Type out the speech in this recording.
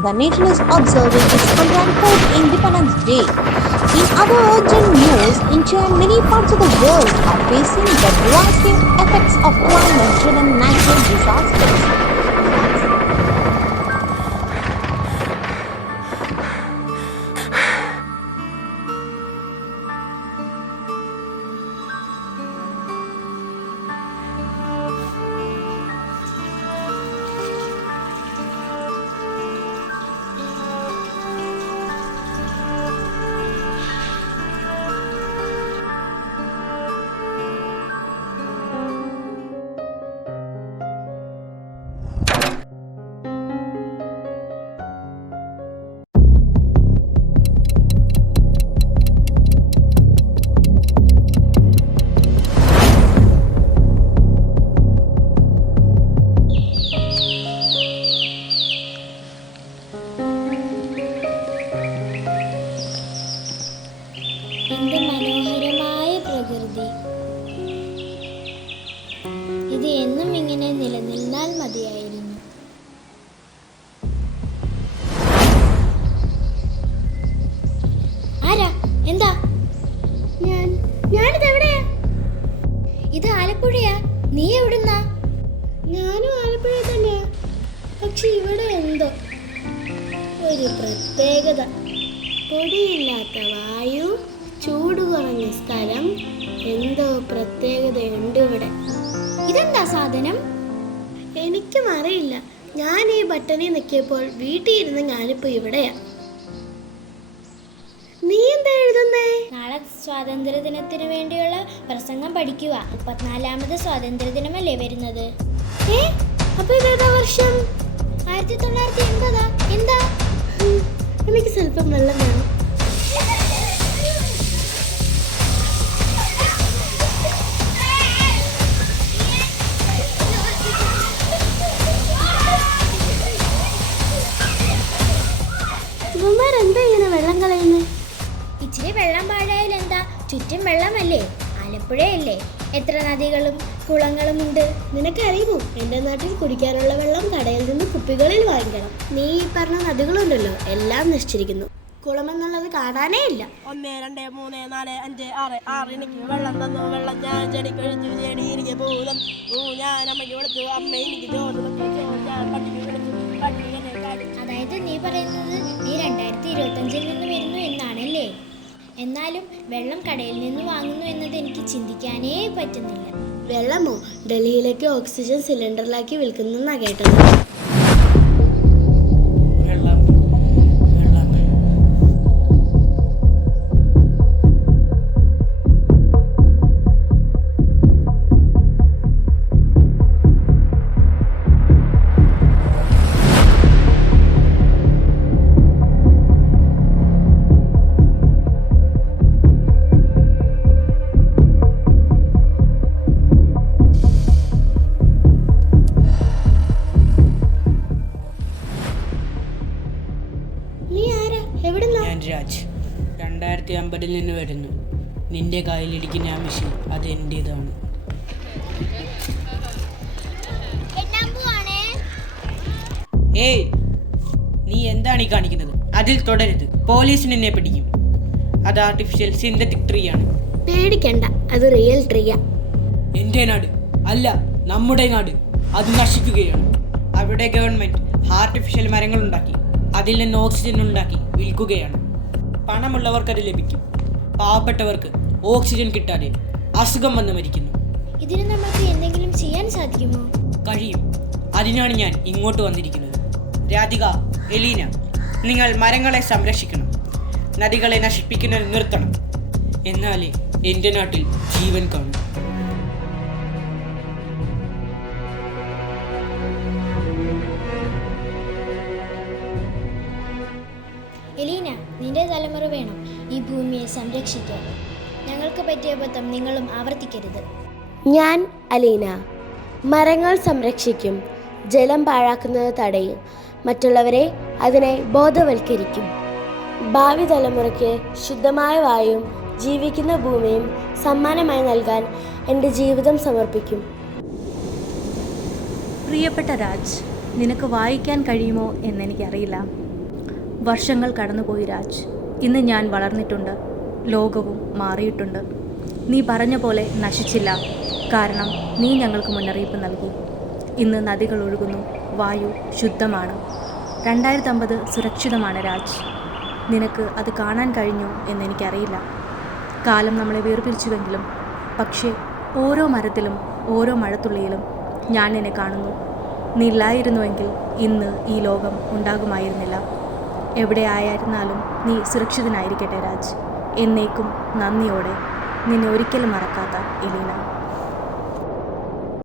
the nation is observing its 104th Independence Day. In other urgent news, India and many parts of the world are facing the devastating effects of climate-driven natural disasters. എന്ത് മനോഹരമായ പ്രകൃതി! ഇത് എന്നും ഇങ്ങനെ നിലനിന്നാൽ മതിയായിരുന്നു. ആരാ? എന്താ? ഞാനിതെവിടെയാ? ഇത് ആലപ്പുഴയാ. നീ എവിടുന്നാ? ഞാനും ആലപ്പുഴ തന്നെയാ. പക്ഷെ ഇവിടെ എന്തോ ഒരു പ്രത്യേകത. പൊടിയില്ലാത്ത വായു, ചൂട് കുറഞ്ഞ സ്ഥലം, എന്തോ പ്രത്യേകതയുണ്ട് ഇവിടെ. ഇതെന്താ സാധനം? എനിക്കും അറിയില്ല. ഞാൻ ഈ ബട്ടണിൽ നിൽക്കിയപ്പോൾ വീട്ടിൽ ഇരുന്ന് ഞാനിപ്പോൾ ഇവിടെയാ. നീ എന്താ എഴുതുന്നേ? നാളെ സ്വാതന്ത്ര്യദിനത്തിന് വേണ്ടിയുള്ള പ്രസംഗം പഠിക്കുക. 34ാമത് സ്വാതന്ത്ര്യദിനമല്ലേ വരുന്നത്? അപ്പൊ ഇതേതാ വർഷം? 1980. എന്താ? എനിക്ക് സ്വല്പം വെള്ളം വേണം. എന്താ ഇങ്ങനെ വെള്ളം കളയുന്നത്? ഇച്ചിരി വെള്ളം പാഴായാൽ എന്താ? ചുറ്റും വെള്ളമല്ലേ? ആലപ്പുഴയല്ലേ? എത്ര നദികളും കുളങ്ങളും ഉണ്ട്. നിനക്കറിയുമോ, എൻ്റെ നാട്ടിൽ കുടിക്കാനുള്ള വെള്ളം കടയിൽ നിന്ന് കുപ്പികളിൽ വാങ്ങിക്കണം. നീ ഈ പറഞ്ഞ നദികളുണ്ടല്ലോ, എല്ലാം നശിച്ചിരിക്കുന്നു. കുളമെന്നുള്ളത് കാണാനേ ഇല്ല. 1 2 3 4 5 6 എനിക്ക് വെള്ളം തന്നു. വെള്ളം ഞാൻ ചെടി കഴിച്ചു. ചെടി എനിക്ക് പൂതം. ഞാൻ അമ്മയ്ക്ക് കൊടുത്തു. അമ്മ എനിക്ക് ഞാൻ പട്ടിക്ക് കൊടുത്തു. അതായത് നീ പറയുന്നത് നീ 2025 നിന്ന് വരുന്നു എന്നാണല്ലേ? എന്നാലും വെള്ളം കടയിൽ നിന്ന് വാങ്ങുന്നു എന്നത് എനിക്ക് ചിന്തിക്കാനേ പറ്റുന്നില്ല. വെള്ളമോ? ഡൽഹിയിലേക്ക് ഓക്സിജൻ സിലിണ്ടറിലാക്കി വിൽക്കുന്നെന്നാ കേട്ടത്. ഞാൻ രാജ് 2050 നിന്ന് വരുന്നു. നിന്റെ കയ്യിലിരിക്കുന്ന ആ മെഷീൻ അത് എൻ്റേതാണ്. ഏയ്, നീ എന്താണ് ഈ കാണിക്കുന്നത്? അതിൽ തുടരുത്. പോലീസ് നിന്നെ പിടിക്കും. അത് ആർട്ടിഫിഷ്യൽ സിന്തറ്റിക് ട്രീ ആണ്. പേടിക്കണ്ട, അത് റിയൽ ട്രീയാ. എൻ്റെ നാട് അല്ല, നമ്മുടെ നാട്. അത് നശിക്കുകയാണ്. അവിടെ ഗവൺമെന്റ് ആർട്ടിഫിഷ്യൽ മരങ്ങൾ ഉണ്ടാക്കി അതിൽ നിന്ന് ഓക്സിജൻ ഉണ്ടാക്കി വിൽക്കുകയാണ്. പണമുള്ളവർക്ക് അത് ലഭിക്കും. പാവപ്പെട്ടവർക്ക് ഓക്സിജൻ കിട്ടാതെ അസുഖം വന്ന് മരിക്കുന്നു. ഇതിന് നമുക്ക് എന്തെങ്കിലും ചെയ്യാൻ സാധിക്കുമോ? കഴിയും. അതിനാണ് ഞാൻ ഇങ്ങോട്ട് വന്നിരിക്കുന്നത്. രാധിക, എലീന, നിങ്ങൾ മരങ്ങളെ സംരക്ഷിക്കണം. നദികളെ നശിപ്പിക്കുന്നത് നിർത്തണം. എന്നാലേ എൻ്റെ നാട്ടിൽ ജീവൻ കാണും. എലീന, നിന്റെ തലമുറ വേണം ഈ ഭൂമിയെ സംരക്ഷിക്കാൻ. ഞങ്ങൾക്ക് പറ്റിയ അബദ്ധം നിങ്ങളും ആവർത്തിക്കരുത്. ഞാൻ അലീന. മരങ്ങൾ സംരക്ഷിക്കും, ജലം പാഴാക്കുന്നത് തടയും, മറ്റുള്ളവരെ അതിനെ ബോധവൽക്കരിക്കും. ഭാവി തലമുറയ്ക്ക് ശുദ്ധമായ വായുവും ജീവിക്കുന്ന ഭൂമിയും സമ്മാനമായി നൽകാൻ എൻ്റെ ജീവിതം സമർപ്പിക്കും. പ്രിയപ്പെട്ട രാജ്, നിനക്ക് വായിക്കാൻ കഴിയുമോ എന്നെനിക്കറിയില്ല. വർഷങ്ങൾ കടന്നുപോയി രാജ്. ഇന്ന് ഞാൻ വളർന്നിട്ടുണ്ട്, ലോകവും മാറിയിട്ടുണ്ട്. നീ പറഞ്ഞ പോലെ നശിച്ചില്ല, കാരണം നീ ഞങ്ങൾക്ക് മുന്നറിയിപ്പ് നൽകി. ഇന്ന് നദികൾ ഒഴുകുന്നു, വായു ശുദ്ധമാണ്. 2050 സുരക്ഷിതമാണ് രാജ്. നിനക്ക് അത് കാണാൻ കഴിഞ്ഞു എന്നെനിക്കറിയില്ല. കാലം നമ്മളെ വേർപിരിച്ചുവെങ്കിലും പക്ഷേ ഓരോ മരത്തിലും ഓരോ മഴത്തുള്ളിയിലും ഞാൻ നിന്നെ കാണുന്നു. നീ ഇല്ലായിരുന്നുവെങ്കിൽ ഇന്ന് ഈ ലോകം ഉണ്ടാകുമായിരുന്നില്ല. എവിടെ ആയിരുന്നാലും നീ സുരക്ഷിതനായിരിക്കട്ടെ രാജ്. എന്നേക്കും നന്ദിയോടെ, നിന്നെ ഒരിക്കലും മറക്കാത്ത എലീന.